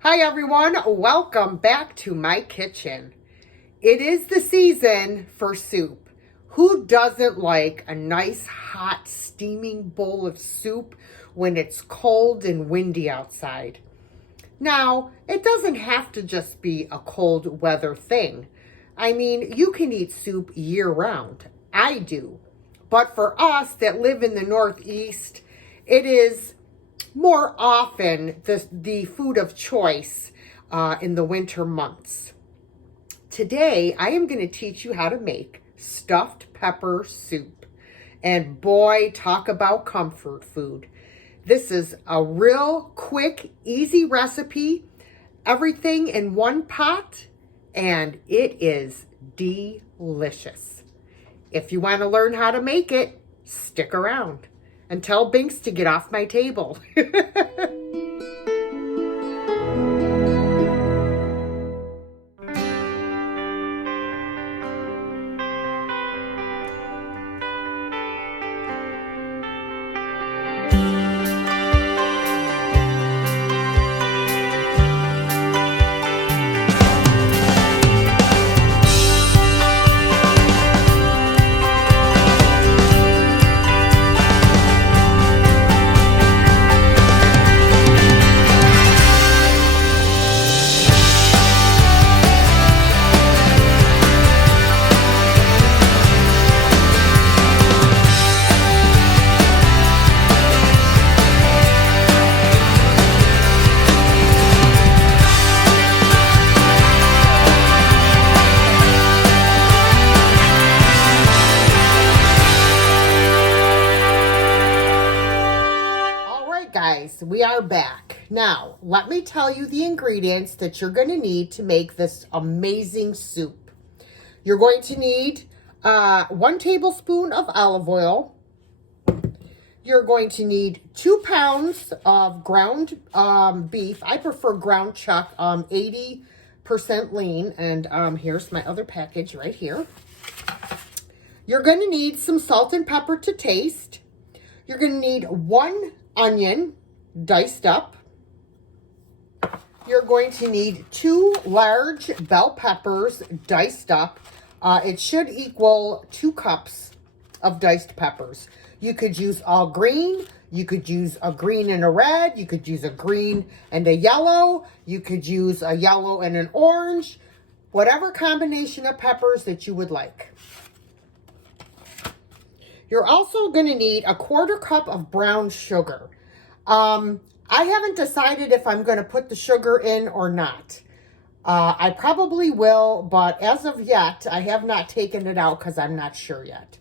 Hi everyone, welcome back to my kitchen. It is the season for soup. Who doesn't like a nice hot steaming bowl of soup when it's cold and windy outside? Now, it doesn't have to just be a cold weather thing. I mean, you can eat soup year round. I do. But for us that live in the Northeast, it is more often the food of choice in the winter months. Today, I am going to teach you how to make stuffed pepper soup. And boy, talk about comfort food. This is a real quick, easy recipe. Everything in one pot, and it is delicious. If you want to learn how to make it, stick around. And tell Binks to get off my table. Guys, we are back. Now, let me tell you the ingredients that you're going to need to make this amazing soup. You're going to need 1 tablespoon of olive oil. You're going to need 2 pounds of ground beef. I prefer ground chuck, 80% lean. And here's my other package right here. You're going to need some salt and pepper to taste. You're going to need 1 onion diced up. You're going to need 2 large bell peppers diced up. It should equal 2 cups of diced peppers. You could use all green. You could use a green and a red. You could use a green and a yellow. You could use a yellow and an orange. Whatever combination of peppers that you would like. You're also going to need a 1/4 cup of brown sugar. I haven't decided if I'm going to put the sugar in or not. I probably will, but as of yet, I have not taken it out because I'm not sure yet.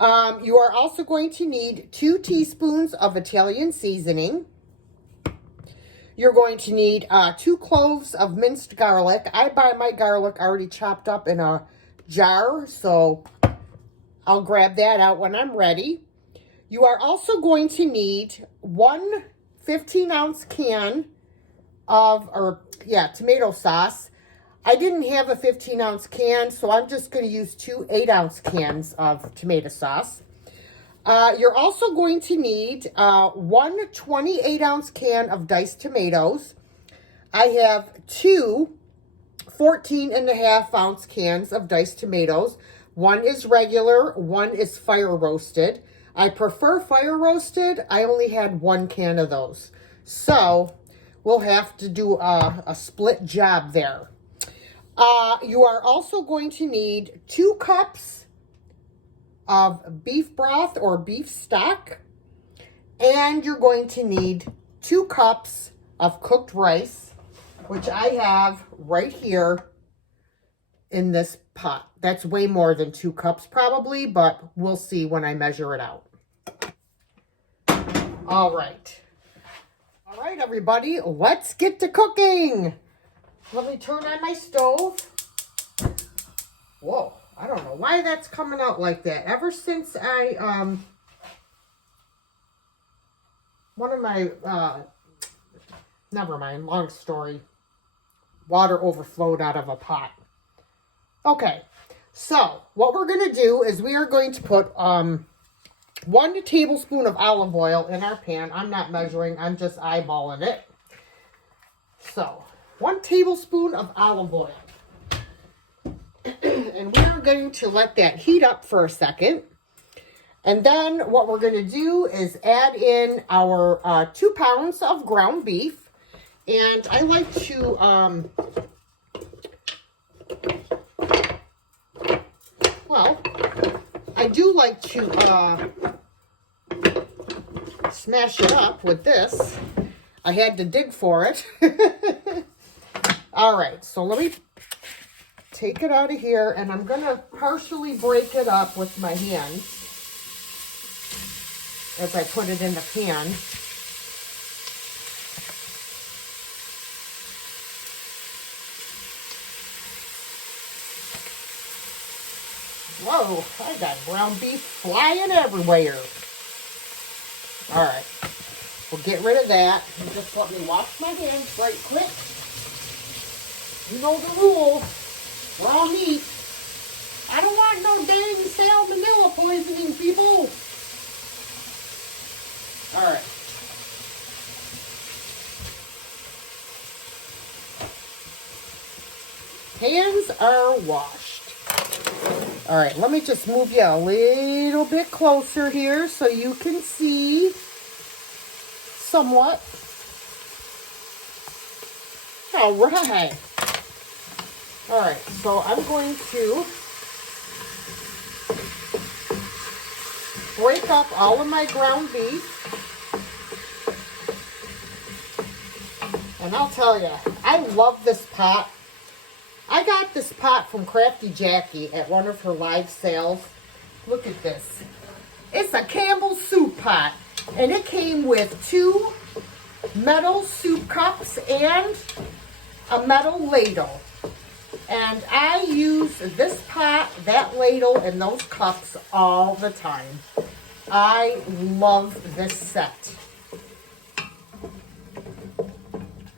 You are also going to need 2 teaspoons of Italian seasoning. You're going to need 2 cloves of minced garlic. I buy my garlic already chopped up in a jar, so I'll grab that out when I'm ready. You are also going to need 1 15-ounce can of, tomato sauce. I didn't have a 15-ounce can, so I'm just going to use 2 8-ounce cans of tomato sauce. You're also going to need 1 28-ounce can of diced tomatoes. I have 2 14.5-ounce cans of diced tomatoes. One is regular, one is fire roasted. I prefer fire roasted. I only had 1 can of those. So we'll have to do a split job there. You are also going to need 2 cups of beef broth or beef stock. And you're going to need 2 cups of cooked rice, which I have right here in this pot. That's way more than 2 cups probably, but we'll see when I measure it out. All right, everybody, let's get to cooking. Let me turn on my stove. Whoa, I don't know why that's coming out like that. Ever since one of my, never mind, long story. Water overflowed out of a pot. Okay, so what we're going to do is we are going to put 1 tablespoon of olive oil in our pan. I'm not measuring, I'm just eyeballing it. So 1 tablespoon of olive oil. And we're going to let that heat up for a second. And then what we're going to do is add in our 2 pounds of ground beef. And I like to, I do like to smash it up with this. I had to dig for it. All right, so let me take it out of here, and I'm going to partially break it up with my hand as I put it in the pan. Whoa, I got ground beef flying everywhere. All right, we'll get rid of that. And just let me wash my hands right quick. You know the rule. Raw meat. I don't want no dang salmonella poisoning, people. All right. Hands are washed. All right, let me just move you a little bit closer here so you can see somewhat. All right. All right, so I'm going to break up all of my ground beef. And I'll tell you, I love this pot. I got this pot from Crafty Jackie at one of her live sales. Look at this. It's a Campbell's soup pot. And it came with 2 metal soup cups and a metal ladle. And I use this pot, that ladle, and those cups all the time. I love this set.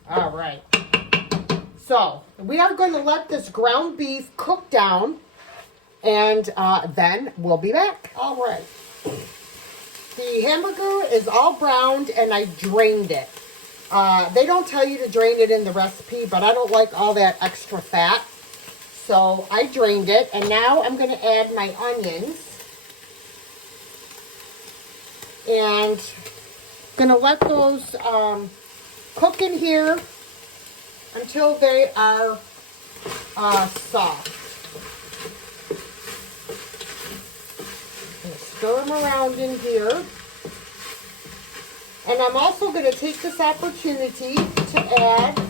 All right. So, we are going to let this ground beef cook down, and then we'll be back. All right. The hamburger is all browned, and I drained it. They don't tell you to drain it in the recipe, but I don't like all that extra fat. So I drained it, and now I'm going to add my onions. And going to let those cook in here until they are soft. I'm going to stir them around in here. And I'm also going to take this opportunity to add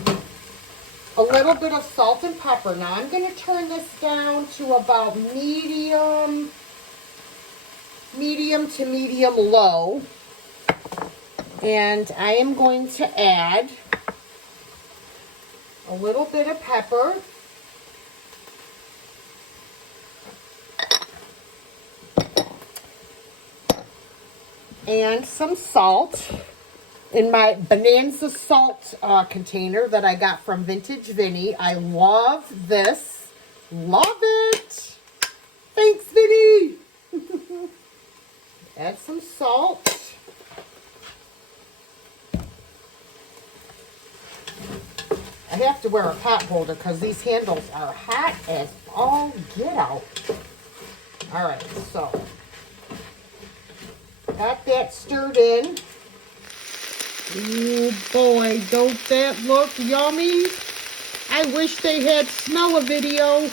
a little bit of salt and pepper. Now I'm going to turn this down to about medium to medium low. And I am going to add a little bit of pepper. And some salt in my Bonanza salt container that I got from Vintage Vinny. I love this. Love it. Thanks, Vinny. Add some salt. I have to wear a pot holder because these handles are hot as all get out. All right, so got that stirred in. Oh boy, don't that look yummy? I wish they had smell-o-video.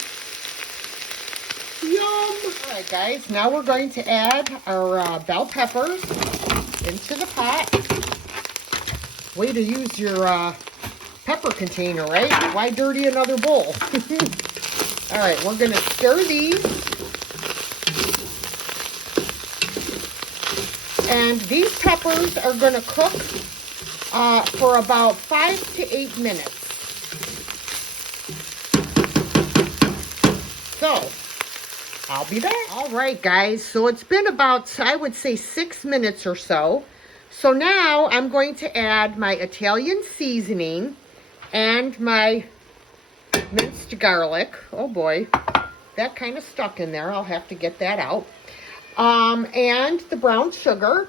Yum! All right, guys, now we're going to add our bell peppers into the pot. Way to use your pepper container, right? Why dirty another bowl? All right, we're going to stir these. And these peppers are going to cook for about 5 to 8 minutes. So, I'll be back. All right, guys. So, it's been about, I would say, 6 minutes or so. So, now I'm going to add my Italian seasoning and my minced garlic. Oh, boy. That kind of stuck in there. I'll have to get that out. And the brown sugar.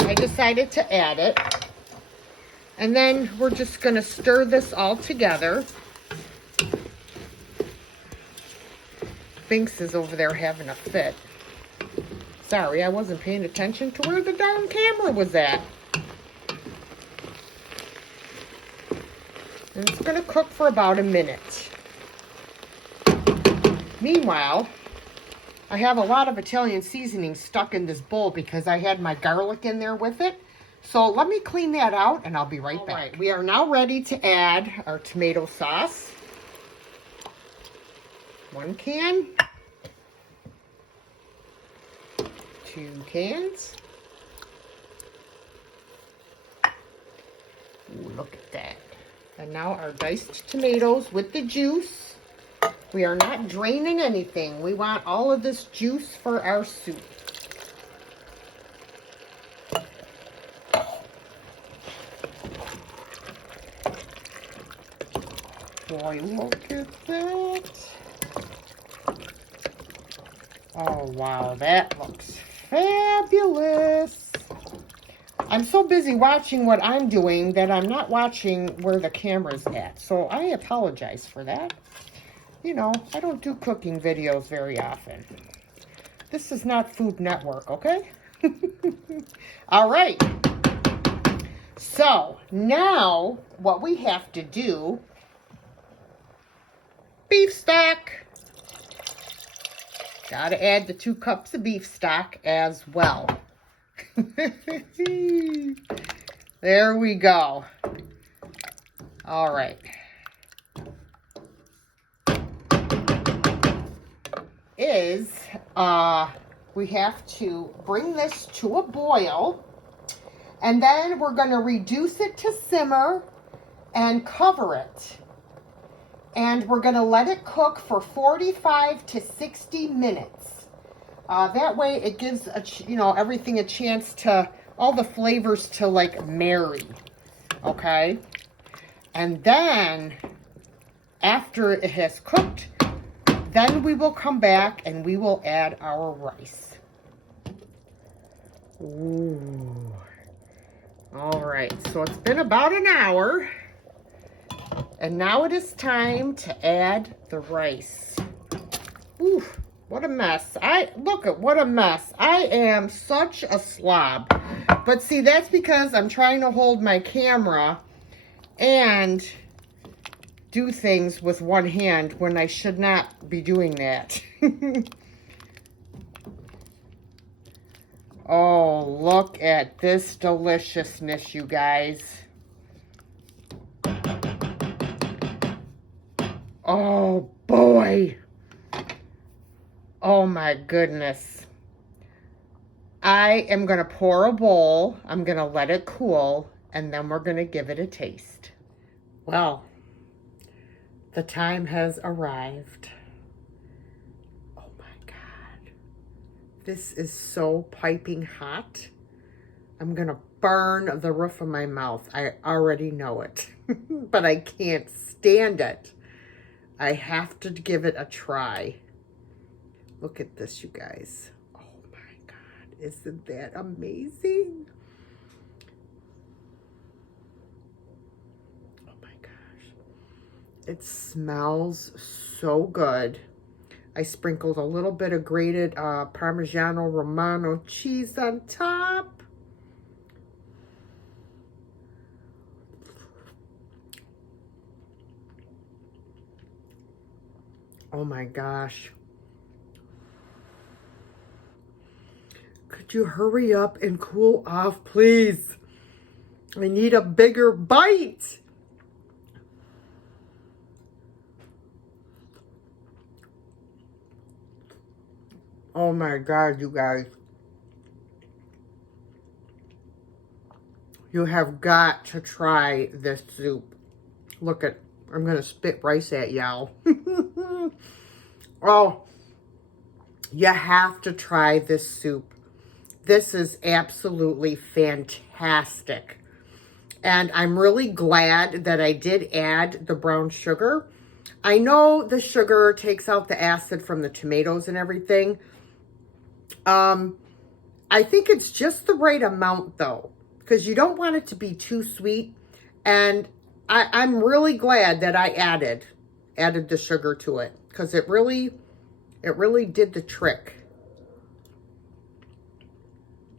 I decided to add it. And then we're just going to stir this all together. Binks is over there having a fit. Sorry, I wasn't paying attention to where the darn camera was at. And it's going to cook for about a minute. Meanwhile, I have a lot of Italian seasoning stuck in this bowl because I had my garlic in there with it. So let me clean that out and I'll be right back. All right, we are now ready to add our tomato sauce. 1 can. 2 cans. Ooh, look at that. And now our diced tomatoes with the juice. We are not draining anything. We want all of this juice for our soup. Boy, look at that. Oh, wow, that looks fabulous. I'm so busy watching what I'm doing that I'm not watching where the camera's at. So I apologize for that. You know, I don't do cooking videos very often. This is not Food Network, okay? All right. So now what we have to do, beef stock. Got to add the 2 cups of beef stock as well. There we go. All right. We have to bring this to a boil, and then we're going to reduce it to simmer and cover it. And we're going to let it cook for 45 to 60 minutes. That way it gives, everything a chance to, all the flavors to like marry. Okay? And then, after it has cooked, then we will come back and we will add our rice. Ooh. All right, so it's been about an hour. And now it is time to add the rice. Ooh, what a mess. Look at what a mess. I am such a slob. But see, that's because I'm trying to hold my camera and do things with one hand when I should not be doing that. Oh, look at this deliciousness, you guys. Oh, boy. Oh, my goodness. I am going to pour a bowl. I'm going to let it cool, and then we're going to give it a taste. Well, the time has arrived. Oh, my God. This is so piping hot. I'm going to burn the roof of my mouth. I already know it, but I can't stand it. I have to give it a try. Look at this, you guys. Oh my God, isn't that amazing? Oh my gosh. It smells so good. I sprinkled a little bit of grated Parmigiano Romano cheese on top. Oh my gosh. Could you hurry up and cool off, please? I need a bigger bite. Oh my God, you guys. You have got to try this soup. Look at, I'm going to spit rice at y'all. Oh, you have to try this soup. This is absolutely fantastic. And I'm really glad that I did add the brown sugar. I know the sugar takes out the acid from the tomatoes and everything. I think it's just the right amount though, because you don't want it to be too sweet And I'm really glad that I added the sugar to it, because it really did the trick.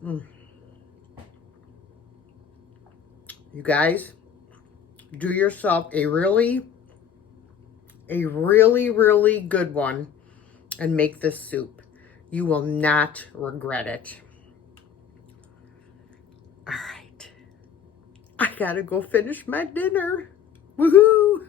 You guys, do yourself a really good one and make this soup. You will not regret it. All right. I gotta go finish my dinner. Woohoo!